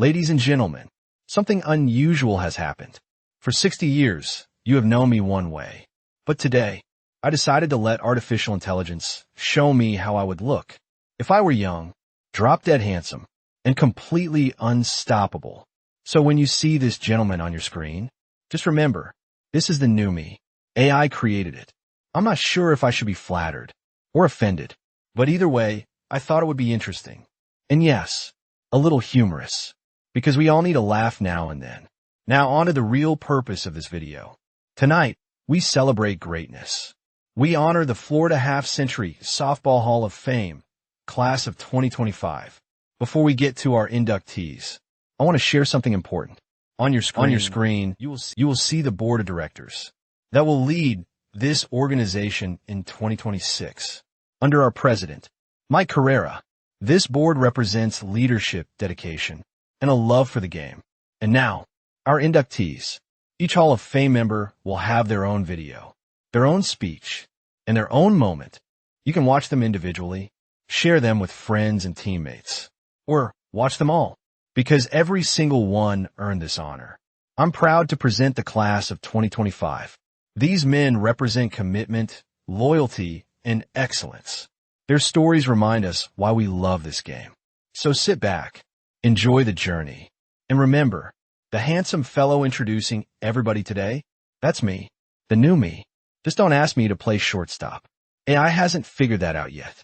Ladies and gentlemen, something unusual has happened. For 60 years, you have known me one way. But today, I decided to let artificial intelligence show me how I would look if I were young, drop-dead handsome, and completely unstoppable. So when you see this gentleman on your screen, just remember, this is the new me. AI created it. I'm not sure if I should be flattered or offended, but either way, I thought it would be interesting. And yes, a little humorous, because we all need a laugh now and then. Now on to the real purpose of this video. Tonight, we celebrate greatness. We honor the Florida Half-Century Softball Hall of Fame, class of 2025. Before we get to our inductees, I want to share something important. On your screen, you will see the board of directors that will lead this organization in 2026. Under our president, Mike Carrera, this board represents leadership, dedication, and a love for the game. And now, our inductees. Each Hall of Fame member will have their own video, their own speech, and their own moment. You can watch them individually, share them with friends and teammates, or watch them all, because every single one earned this honor. I'm proud to present the class of 2025. These men represent commitment, loyalty, and excellence. Their stories remind us why we love this game. So sit back, enjoy the journey, and remember, the handsome fellow introducing everybody today, that's me, the new me. Just don't ask me to play shortstop. AI hasn't figured that out yet.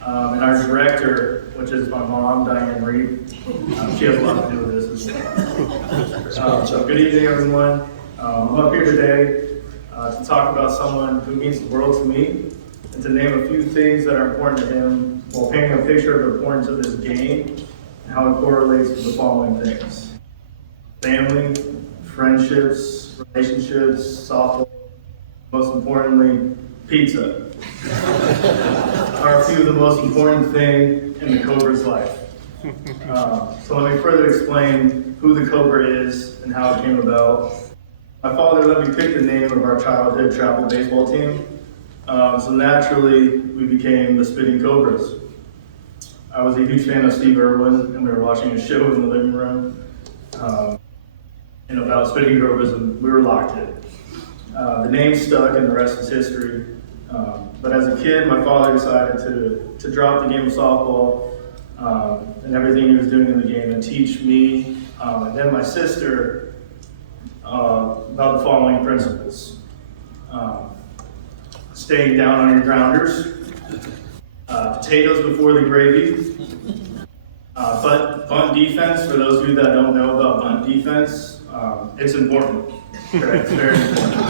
And our director, which is my mom, Diane Reed, she has a lot to do with this as well. So good evening, everyone. I'm up here today to talk about someone who means the world to me and to name a few things that are important to him while painting a picture of the importance of this game and how it correlates with the following things. Family, friendships, relationships, softball, most importantly, pizza are a few of the most important things in the Cobra's life. So let me further explain who the Cobra is and how it came about. My father let me pick the name of our childhood travel baseball team. So naturally, we became the Spitting Cobras. I was a huge fan of Steve Irwin, and we were watching a show in the living room. And about Spitting Cobras, and we were locked in. The name stuck, and the rest is history. But as a kid, my father decided to drop the game of softball and everything he was doing in the game and teach me and then my sister about the following principles. Staying down on your grounders, potatoes before the gravy, but bunt defense, for those of you that don't know about bunt defense, it's important. Okay, it's very important.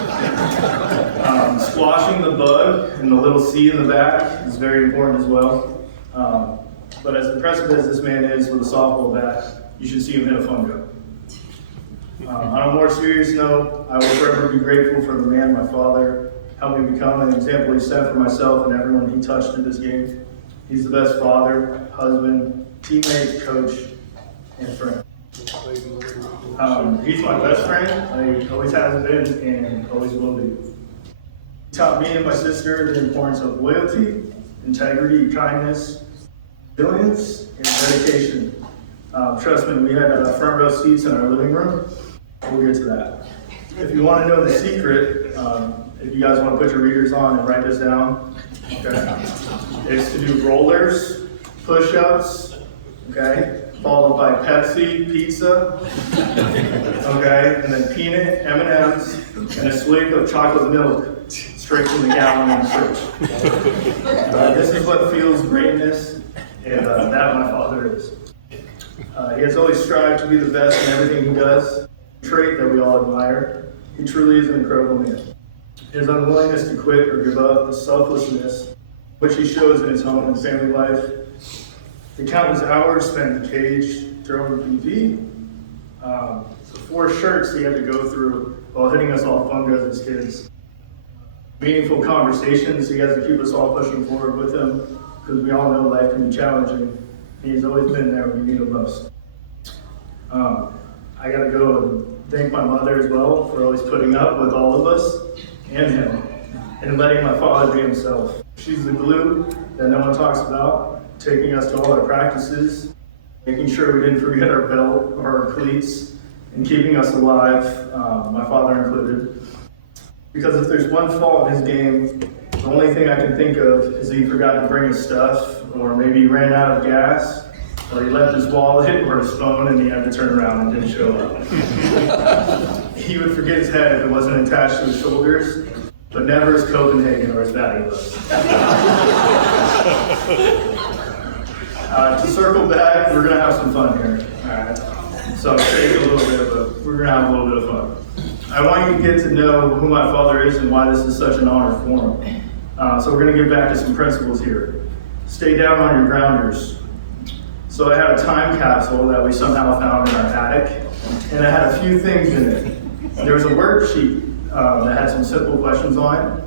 Squashing the bug and the little C in the back is very important as well. But as impressive as this man is with a softball bat, you should see him hit a fungo. On a more serious note, I will forever be grateful for the man my father helped me become, an example he set for myself and everyone he touched in this game. He's the best father, husband, teammate, coach, and friend. He's my best friend. He always has been and always will be. He taught me and my sister the importance of loyalty, integrity, kindness, resilience, and dedication. Trust me, we had front row seats in our living room. We'll get to that. If you want to know the secret, if you guys want to put your readers on and write this down, okay, it's to do rollers, push-ups, okay, followed by Pepsi, pizza, okay, and then peanut, M&Ms, and a swig of chocolate milk straight from the gallon in the fridge. This is what fuels greatness, and that my father is. He has always strived to be the best in everything he does, a trait that we all admire. He truly is an incredible man. His unwillingness to quit or give up, the selflessness which he shows in his home and family life, the countless hours spent in the cage, throwing the PV, the 4 shirts he had to go through while hitting us all fungos as kids, meaningful conversations he has to keep us all pushing forward with him, because we all know life can be challenging. He's always been there when you need him most. I gotta go and thank my mother as well for always putting up with all of us and him, and letting my father be himself. She's the glue that no one talks about, taking us to all our practices, making sure we didn't forget our belt or our cleats, and keeping us alive, my father included. Because if there's one fault in his game, the only thing I can think of is he forgot to bring his stuff, or maybe he ran out of gas, or he left his wallet or his phone and he had to turn around and didn't show up. He would forget his head if it wasn't attached to his shoulders, but never his Copenhagen or his batting gloves. To circle back, we're gonna have some fun here. All right. So we're gonna have a little bit of fun. I want you to get to know who my father is and why this is such an honor for him. So we're gonna get back to some principles here. Stay down on your grounders. So I had a time capsule that we somehow found in our attic, and it had a few things in it. There was a worksheet that had some simple questions on it.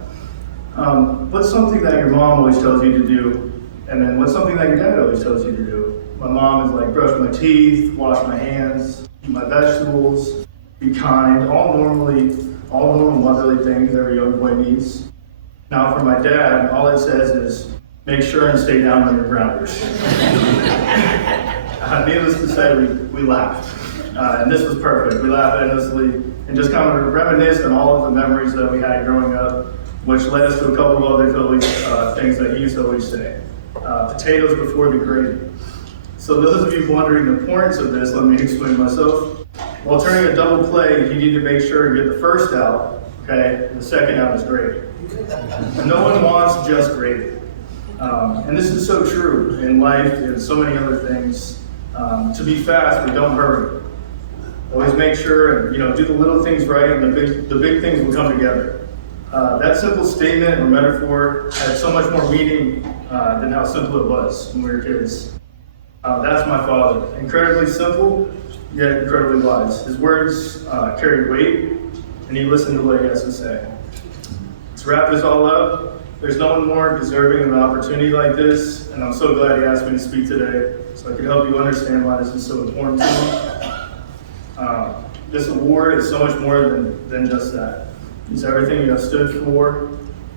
What's something that your mom always tells you to do? And then what's something that your dad always tells you to do? My mom is like, brush my teeth, wash my hands, eat my vegetables, be kind, all normal motherly things every young boy needs. Now for my dad, all it says is, make sure and stay down on your grounders. Needless to say, we laughed. And this was perfect. We laughed endlessly and just kind of reminisced on all of the memories that we had growing up, which led us to a couple of other things that he used to always say. Potatoes before the gravy. So those of you wondering the importance of this, let me explain myself. While turning a double play, you need to make sure you get the first out, okay? And the second out is gravy. No one wants just gravy. And this is so true in life and so many other things. To be fast, but don't hurry. Always make sure and do the little things right, and the big things will come together. That simple statement or metaphor had so much more meaning than how simple it was when we were kids. That's my father. Incredibly simple, yet incredibly wise. His words carried weight, and he listened to what he has to say. To wrap this all up, there's no one more deserving of an opportunity like this, and I'm so glad he asked me to speak today, so I can help you understand why this is so important to me. This award is so much more than just that. It's everything you have stood for,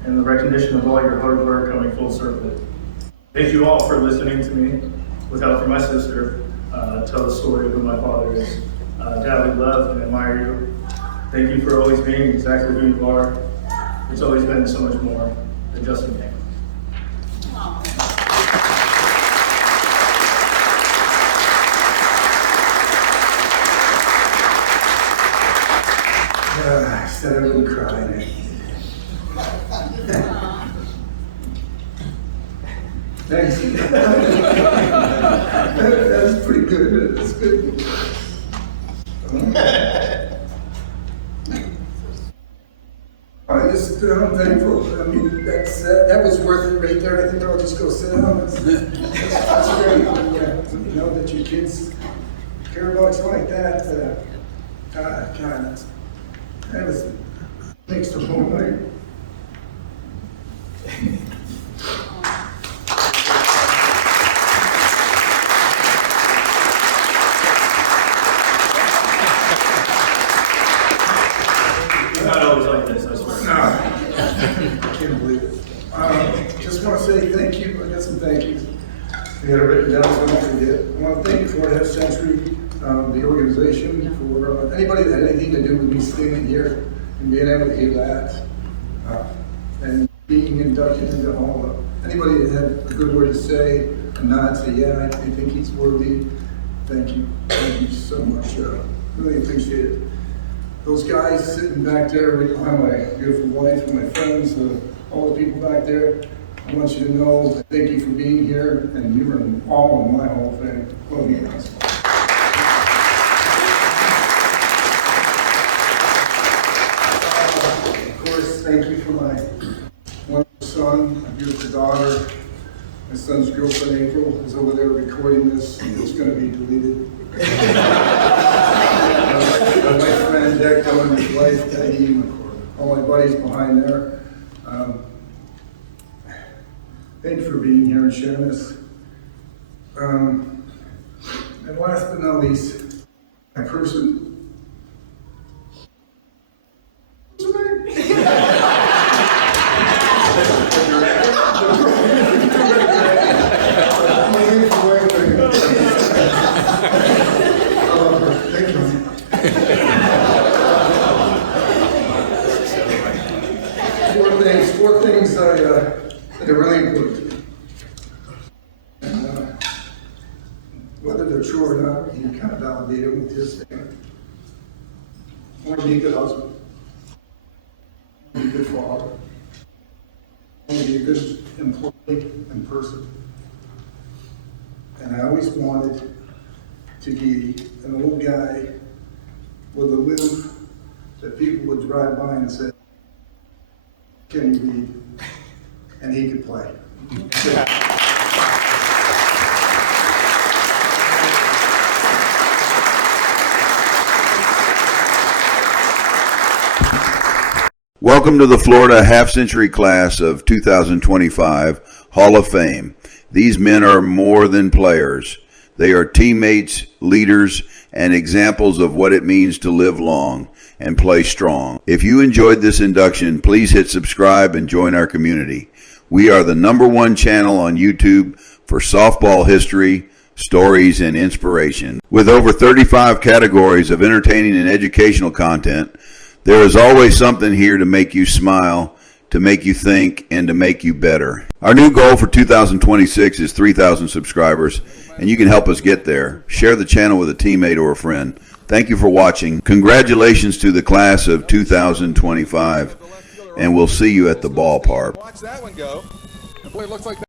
and the recognition of all your hard work coming full circle. Thank you all for listening to me, with help from my sister, tell the story of who my father is. Dad, we love and admire you. Thank you for always being exactly who you are. It's always been so much more than just a name. I said I wouldn't cry. Thanks. That's pretty good. That's good. I'm thankful. I mean, that was worth it right there. I think I'll just go sit down. That's great. You know that your kids care about you like that. God, that was makes the whole night. Not always like this, I swear. I can't believe it. Just want to say thank you. I got some thank yous. I got it written down so I don't forget. I want to thank Florida Half Century, the organization, for anybody that had anything to do with me standing here and being able to hear that, and being inducted into the Hall of anybody that had a good word to say and not say, yeah, I think he's worthy. Thank you. Thank you so much. Really appreciate it. Those guys sitting back there behind my beautiful wife and my friends, all the people back there, I want you to know, thank you for being here, and you are all in my Hall of Fame. Love you guys. Of course, thank you for my wonderful son, my beautiful daughter. My son's girlfriend, April, is over there recording this. It's going to be deleted. My friend, Declan, and his wife, Peggy, all my buddies behind there. Thank you for being here and sharing this. And last but not least, my person. What's her name? I want to be a good husband. I want to be a good father. I want to be a good employee and person. And I always wanted to be an old guy with a limb that people would drive by and say, "Can you read?" And he could play. Welcome to the Florida Half-Century Class of 2025 Hall of Fame. These men are more than players. They are teammates, leaders, and examples of what it means to live long and play strong. If you enjoyed this induction, please hit subscribe and join our community. We are the #1 channel on YouTube for softball history, stories, and inspiration. With over 35 categories of entertaining and educational content, there is always something here to make you smile, to make you think, and to make you better. Our new goal for 2026 is 3,000 subscribers, and you can help us get there. Share the channel with a teammate or a friend. Thank you for watching. Congratulations to the class of 2025, and we'll see you at the ballpark. Watch that one go. Boy, it looks like